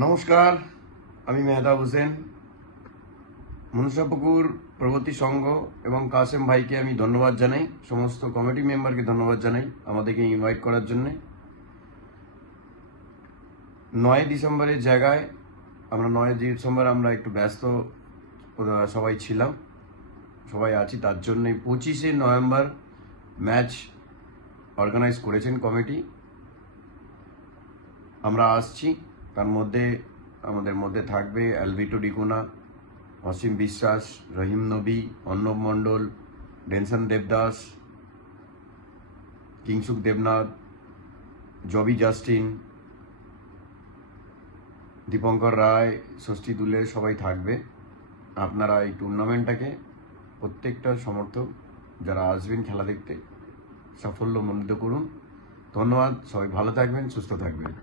নমস্কার, আমি মেহতাব হোসেন। মনসাপুকুর প্রগতি সংঘ এবং কাসেম ভাইকে আমি ধন্যবাদ জানাই, সমস্ত কমিটি মেম্বারকে ধন্যবাদ জানাই আমাদেরকে ইনভাইট করার জন্য। 9 ডিসেম্বরের জায়গায় আমরা 9 ডিসেম্বর আমরা একটু ব্যস্ত সবাই ছিলাম, সবাই আছি, তার জন্যে 25শে নভেম্বর ম্যাচ অর্গানাইজ করেছেন কমিটি। আমরা আসছি, তার মধ্যে আমাদের মধ্যে থাকবে অ্যালভিটো ডিকোনা, অসীম বিশ্বাস, রহিম নবী, অর্ণব মণ্ডল, ডেনসন দেবদাস, কিংসুক দেবনাথ, জবি জাস্টিন, দীপঙ্কর রায়, ষষ্ঠী দুলে সবাই থাকবে। আপনারা এই টুর্নামেন্টটাকে প্রত্যেকটা সমর্থক যারা আসবেন খেলা দেখতে সাফল্যমণ্ডিত করুন। ধন্যবাদ, সবাই ভালো থাকবেন, সুস্থ থাকবেন।